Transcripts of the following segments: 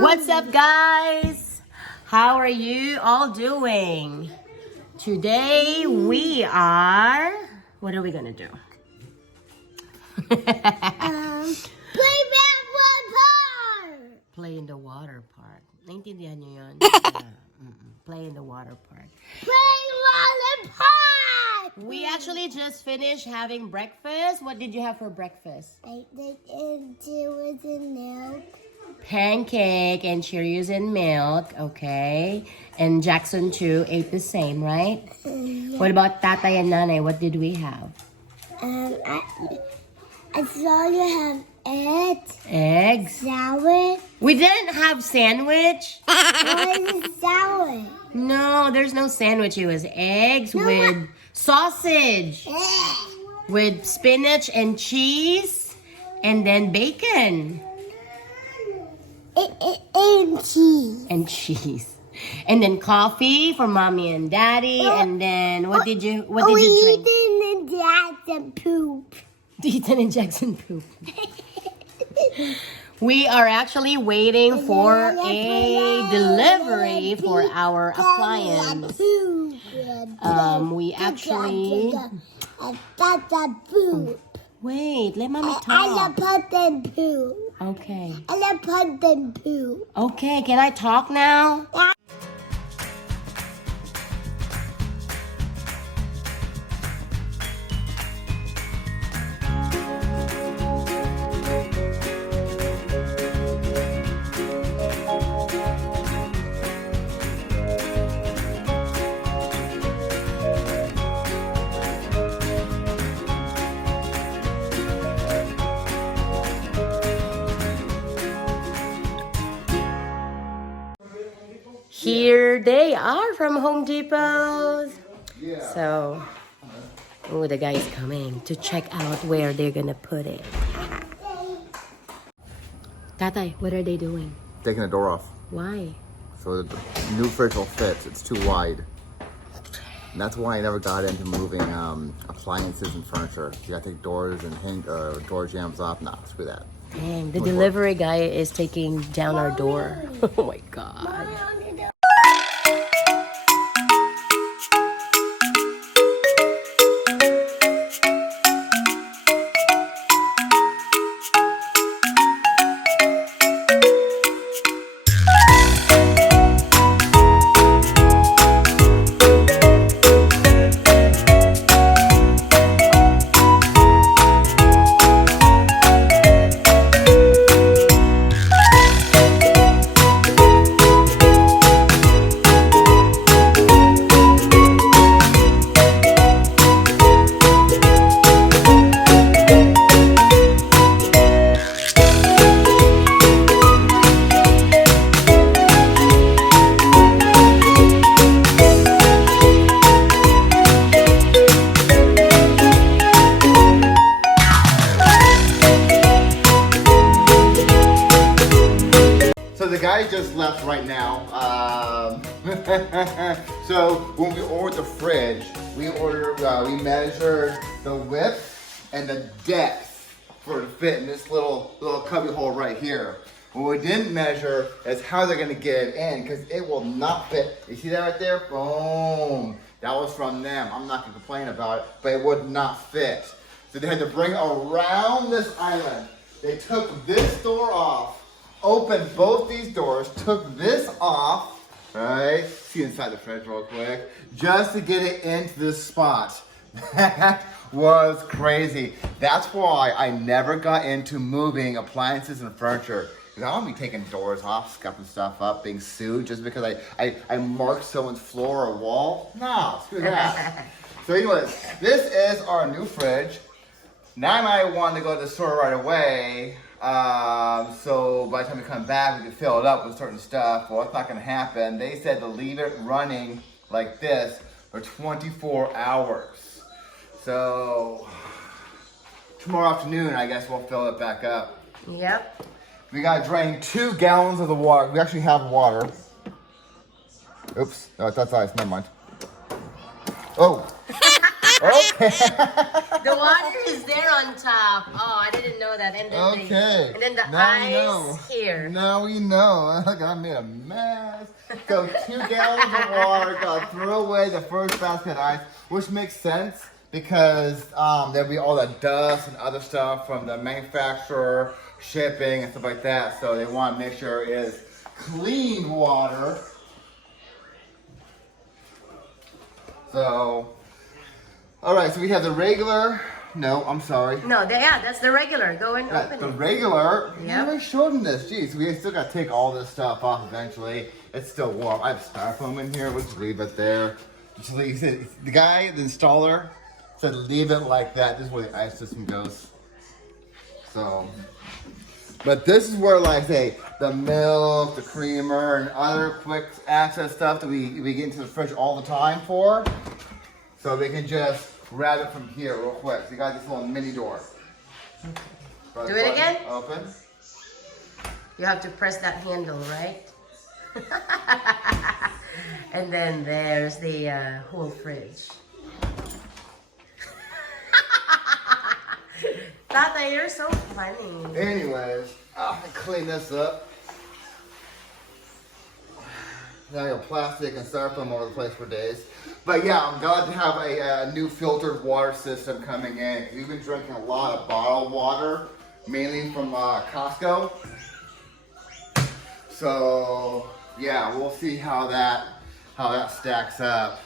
What's up, guys? How are you all doing? Today we are... What are we gonna do? Play that water park. Play in the water park. Naintindihan niyo yun? Play in the water park. Play water park. We actually just finished having breakfast. What did you have for breakfast? I think it was in milk. Pancake and Cheerios and milk, okay. And Jackson too ate the same, right? Yeah. What about Tatay and Nanay? What did we have? I saw you have eggs. Eggs. Salad. We didn't have sandwich. What is salad? No, there's no sandwich. It was eggs with sausage, with spinach and cheese, and then bacon. And cheese. And cheese. And then coffee for mommy and daddy. And then what did you drink? Ethan and Jackson poop. Ethan and Jackson poop. We are actually waiting for a delivery for our appliance. We actually... Wait, let mommy talk. I put them poop. Okay. I put them poop. Okay, can I talk now? Here they are from Home Depot. So, the guy is coming to check out where they're gonna put it. Tatay, what are they doing? Taking the door off. Why? So the new fridge will fit. It's too wide. And that's why I never got into moving appliances and furniture. You gotta take doors and door jambs off. Nah, screw that. Dang, the delivery guy is taking down our door. Oh my god. The guy just left right now. So when we ordered the fridge, we measured the width and the depth for it to fit in this little cubby hole right here. What we didn't measure is how they're gonna get it in, because it will not fit. You see that right there? Boom. That was from them. I'm not gonna complain about it, but it would not fit. So they had to bring it around this island. They took this door off, opened both these doors, took this off, right? See inside the fridge real quick, just to get it into this spot. That was crazy. That's why I never got into moving appliances and furniture. Because I don't want to be taking doors off, scuffing stuff up, being sued just because I marked someone's floor or wall. No, screw that. So anyways, this is our new fridge. Now I wanted to go to the store right away. So by the time we come back, we can fill it up with certain stuff. Well, that's not going to happen. They said to leave it running like this for 24 hours. So tomorrow afternoon, I guess we'll fill it back up. Yep. We got to drain 2 gallons of the water. We actually have water. Oops, no, that's ice. Never mind. Oh. Okay. The water is there on top. Oh, I didn't know that. And then Okay. and then the Now we ice know. here. Now we know. Look, I made a mess. So 2 gallons of water. Gotta throw away the first basket of ice, which makes sense because there'll be all the dust and other stuff from the manufacturer, shipping and stuff like that. So they want to make sure it is clean water. So, all right. So we have the regular. No, I'm sorry. No, yeah, that's the regular. Go and Right, open the it. regular. Yep. Yeah, we shortened this. Jeez, we still got to take all this stuff off eventually. It's still warm. I have styrofoam in here. We'll just leave it there. Just leave it. The guy, the installer, said leave it like that. This is where the ice system goes. So, but this is where, like, say, the milk, the creamer, and other quick access stuff that we get into the fridge all the time for. So we can just grab it from here real quick. So you got this little mini door. Do it again? Open. You have to press that handle, right? And then there's the whole fridge. Tatay, you're so funny. Anyways, I'm gonna clean this up. Now I got plastic and styrofoam all over the place for days. But yeah, I'm glad to have a new filtered water system coming in. We've been drinking a lot of bottled water, mainly from Costco. So yeah, we'll see how that stacks up.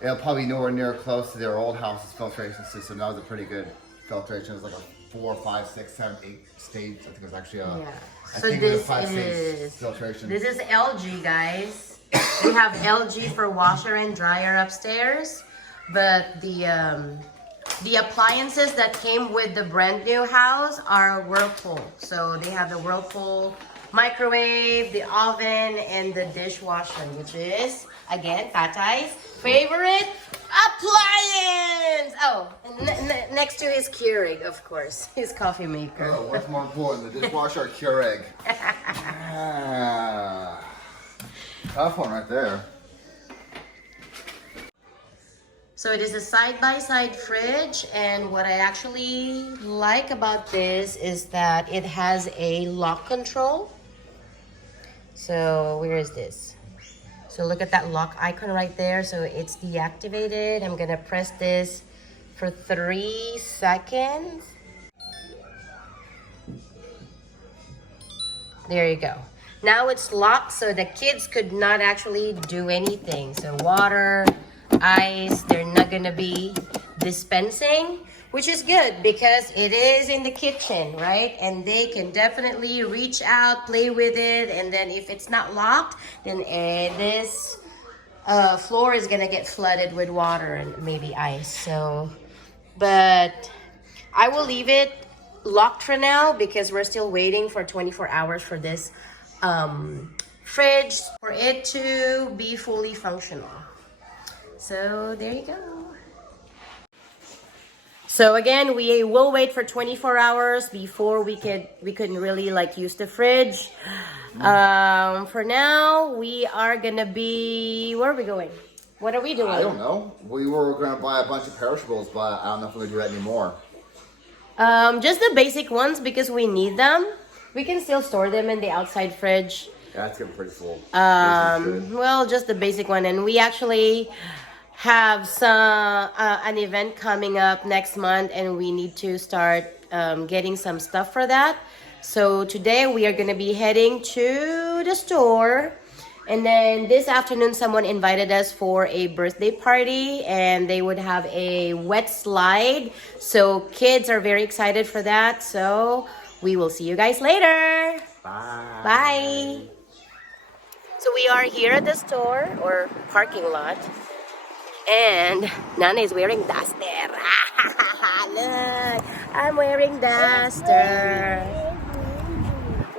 It'll probably be nowhere near close to their old house's filtration system. That was a pretty good filtration. It was like a 4, 5, 6, 7, 8 stage. I think it was actually a. Yeah. I So think it was a this 5-stage is filtration. this is LG, guys. We have LG for washer and dryer upstairs, but the appliances that came with the brand new house are Whirlpool. So they have the Whirlpool microwave, the oven, and the dishwasher, which is again Tatay's favorite appliance. Oh, and next to his Keurig, of course, his coffee maker. Oh, what's more important, the dishwasher or Keurig? Ah, tough one right there. So it is a side-by-side fridge, and what I actually like about this is that it has a lock control. So where is this? So look at that lock icon right there. So it's deactivated. I'm gonna press this for 3 seconds. There you go. Now it's locked, so the kids could not actually do anything. So water, ice, they're not gonna be dispensing, which is good because it is in the kitchen, right? And they can definitely reach out, play with it, and then if it's not locked, then this floor is gonna get flooded with water and maybe ice. So, but I will leave it locked for now because we're still waiting for 24 hours for this fridge for it to be fully functional. So there you go. So again, we will wait for 24 hours before we can really like use the fridge. For now, we are gonna be, where are we going? What are we doing? I don't know. We were gonna buy a bunch of perishables, but I don't know if we're gonna do that anymore. Just the basic ones because we need them. We can still store them in the outside fridge. That's getting pretty full. Well, just the basic one, and we actually have some an event coming up next month, and we need to start getting some stuff for that. So today we are gonna be heading to the store, and then this afternoon someone invited us for a birthday party, and they would have a wet slide. So kids are very excited for that. So we will see you guys later. Bye. Bye. So we are here at the store or parking lot, and Nanay is wearing duster. Look, I'm wearing duster.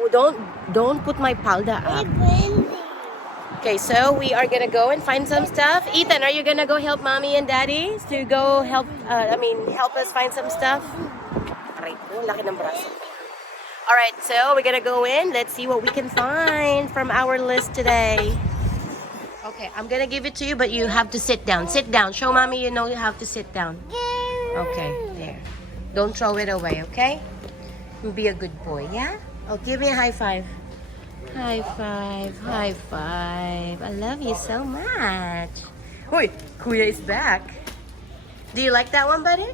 Oh, don't put my palda up. Okay, so we are gonna go and find some stuff. Ethan, are you gonna go help mommy and daddy to go help? Help us find some stuff. Aray po, laki ng braso. All right, so we're gonna go in. Let's see what we can find from our list today. Okay, I'm gonna give it to you, but you have to sit down. Sit down. Show mommy you know you have to sit down. Okay, there. Don't throw it away, okay? Be a good boy, yeah? Oh, give me a high five. High five, high five. I love you so much. Oi, Kuya is back. Do you like that one, buddy?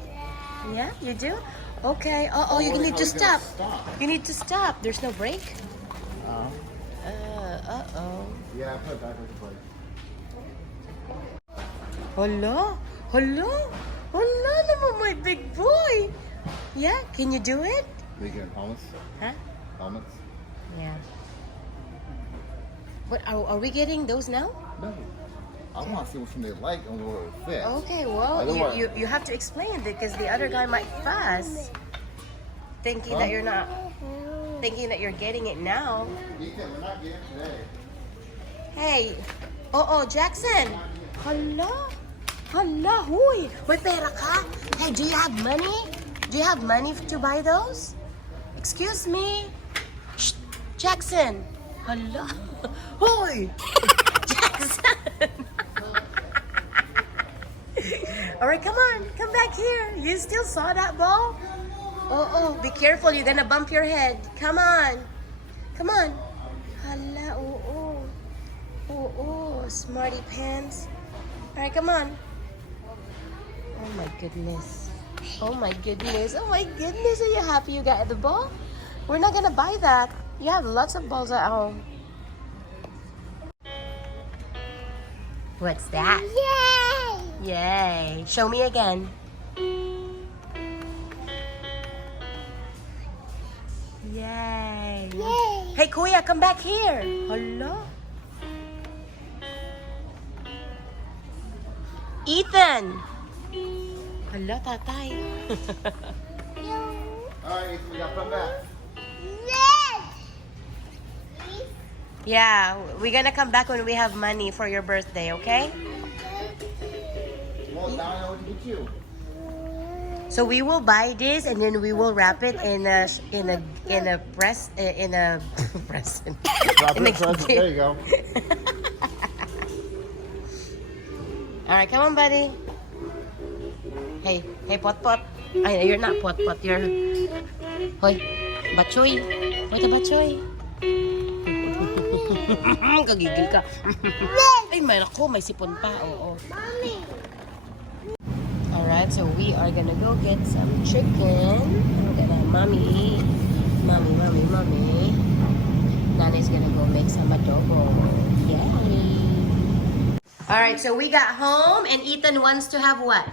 Yeah, you do? Okay. Oh, you need to stop. You need to stop. There's no break. Uh-oh. Yeah, put it back in place. Hello? Hello? Hello naman, my big boy. Yeah, can you do it? We get helmets? Huh? Helmets? Yeah. But are we getting those now? No. I want to see which one they like and where it will fit. Okay, well, Otherwise- you have to explain because the other guy might fuss. Thinking that you're not, thinking that you're getting it now. Ethan, we're not getting it today. Hey, Jackson. Hala, hala, huy. May pera ka? Hey, do you have money? Do you have money to buy those? Excuse me. Shh, Jackson. Hala, huy. Jackson. All right, come on, come back here. You still saw that ball? Oh, be careful. You're gonna bump your head. Come on. Come on. Hala, smarty pants. All right, come on. Oh my goodness. Oh my goodness. Oh my goodness. Are you happy you got the ball? We're not gonna buy that. You have lots of balls at home. What's that? Yay! Yay. Show me again. Yay. Yay! Hey, Kuya, come back here. Hello. Ethan. Hello, Tatay. Alright, Ethan, we got to come back. Yes! Yeah, we're gonna come back when we have money for your birthday, okay? Well, now I know what to get you. So we will buy this and then we will wrap it in a press in a press. Drop it, present. There you go. All right, come on, buddy. Hey, Pot Pot. Ay, you're not Pot Pot. You're Hoy, Batchoy. Hoy, ta Batchoy. Kagigil ka. Ay, may nako, may sipon pa. Oo. Mommy! Alright, so we are gonna go get some chicken. We're gonna mommy. Nanay's gonna go make some adobo. Yay! Alright, so we got home and Ethan wants to have what?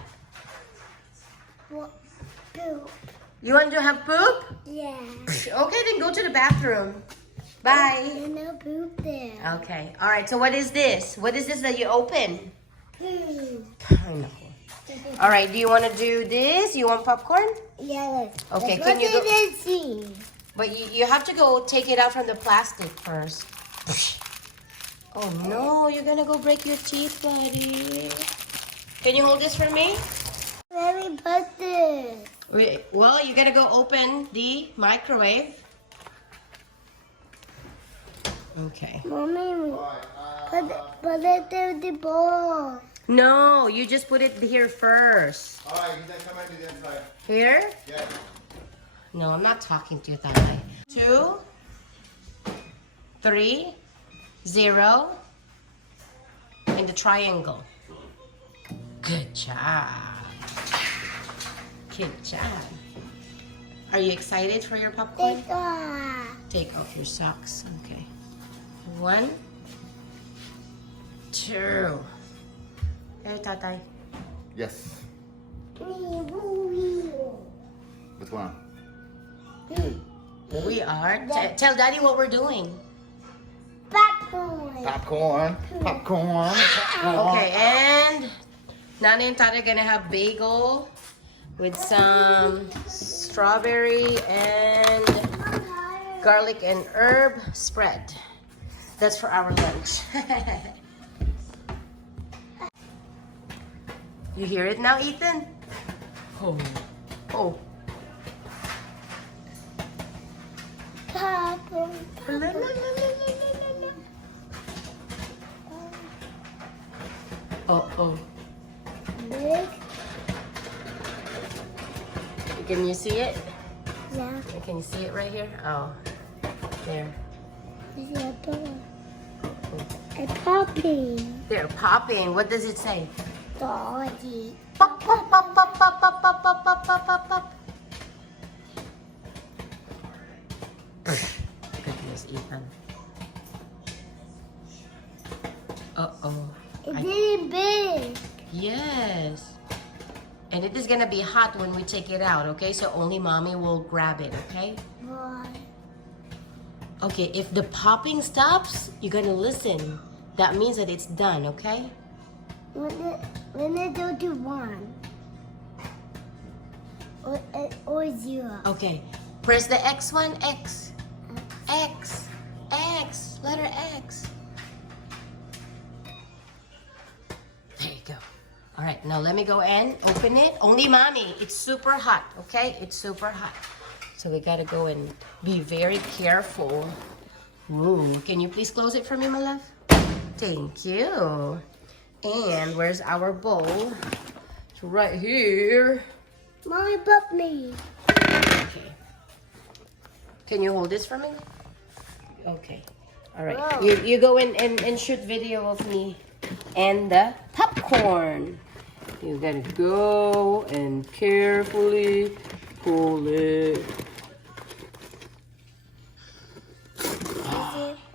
What? Poop. You want to have poop? Yeah. Okay, then go to the bathroom. Bye. There's no poop there. Okay, alright, so what is this? What is this that you open? Poop. Ay, naku. Alright, do you want to do this? You want popcorn? Yeah. Okay, What can you go? did it see? But you have to go take it out from the plastic first. Oh no, you're gonna go break your teeth, buddy. Can you hold this for me? Let me put this. Wait, well, you gotta go open the microwave. Okay. Mommy, put it in the bowl. No, you just put it here first. Alright, you guys come back to the inside. Here? Yeah. No, I'm not talking to you, Tatay. 2, 3, 0, in the triangle. Good job. Good job. Are you excited for your popcorn? Take off. Take off your socks. Okay. 1, 2. Hey, Tatay. Yes. Mommy. What's going on? We are. Tell Daddy what we're doing. Popcorn. Popcorn. Popcorn. Okay, and Nanay and Tatay are gonna have bagel with some strawberry and garlic and herb spread. That's for our lunch. You hear it now, Ethan? Oh. Oh. Popcorn. La, la, la, la, la, la, la. Oh. Big. Can you see it? Yeah. Can you see it right here? Oh, there. It's a door. It's popping. They're popping. What does it say? Doggy. Pop, pop, pop, pop, pop, pop, pop, pop, pop, pop, pop, pop. Goodness, Ethan. Uh-oh. It's really big. Yes. And it is gonna be hot when we take it out, okay? So only mommy will grab it, okay? Why? Okay, if the popping stops, you're gonna listen. That means that it's done, okay? When it go to 1 or 0. Okay, press the X one, X. X. X. Letter X. There you go. All right, now let me go and open it. Only mommy. It's super hot, okay? It's super hot. So we gotta go and be very careful. Ooh, can you please close it for me, my love? Thank you. And where's our bowl? It's right here. Mommy, pop me. Okay. Can you hold this for me? Okay. All right. Wow. You go in and shoot video of me and the popcorn. You gotta go and carefully pull it.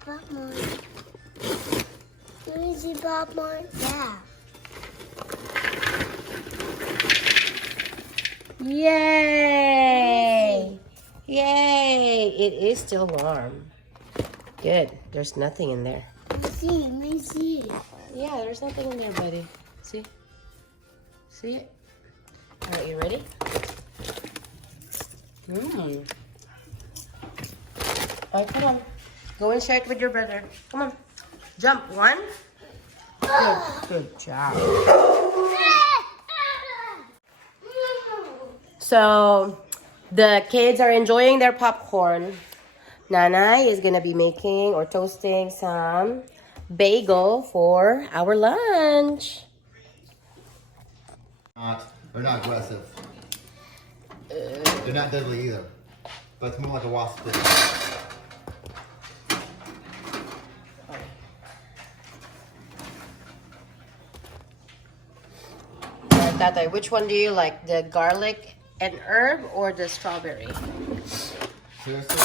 Popcorn. Let me see popcorn. Yeah. Yay! Yay! It is still warm. Good. There's nothing in there. Let me see. Yeah, there's nothing in there, buddy. See? See it? All right, you ready? All right, come on. Go and share it with your brother. Come on. Jump. 1. Good job. So, the kids are enjoying their popcorn. Nanay is gonna be making or toasting some bagel for our lunch. They're not aggressive. They're not deadly either. But it's more like a wasp. Tatay, which one do you like? The garlic and herb or the strawberry? Seriously?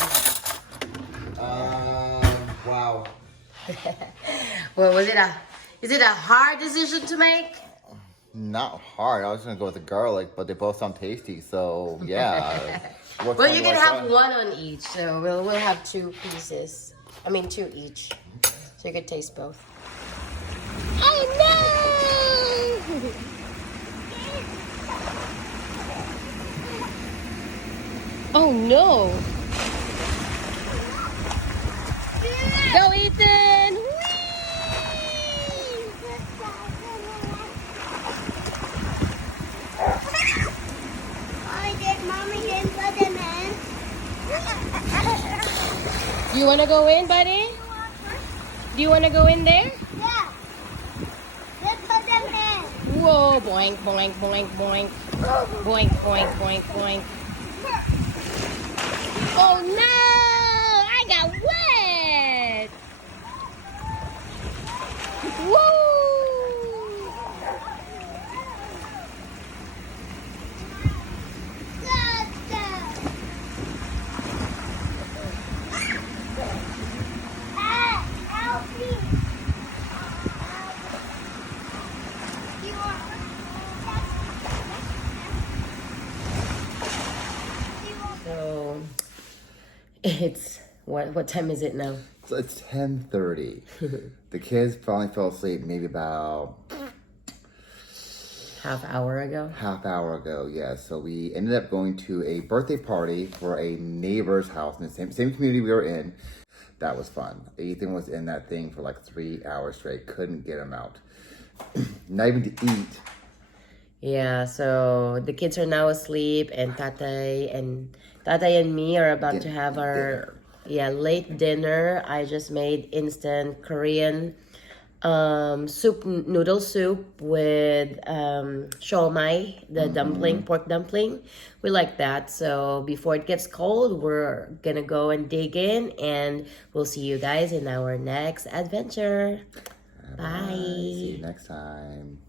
Wow. Well, is it a hard decision to make? Not hard. I was gonna go with the garlic, but they both sound tasty, so yeah. Well, you can have one on each, so we'll have 2 pieces. I mean 2 each, so you could taste both. Oh no! Oh no! Go, Ethan! Mommy didn't put them in. Do you want to go in, buddy? Do you want to go in there? Yeah. Let's put them in. Whoa! Boink, boink, boink, boink. Boink, boink, boink, boink. Oh no! I got wet! Woo! So it's what time is it now? So it's 10:30. The kids finally fell asleep maybe about Half hour ago. half hour ago, yeah. So we ended up going to a birthday party for a neighbor's house in the same community we were in. That was fun. Ethan was in that thing for like 3 hours straight. Couldn't get him out. Not even to eat. Yeah, so the kids are now asleep, and Tatay and me are about to have our late dinner. I just made instant Korean noodle soup with shawmai, the dumpling, pork dumpling. We like that. So before it gets cold, we're gonna go and dig in, and we'll see you guys in our next adventure. Bye. See Bye. you next time.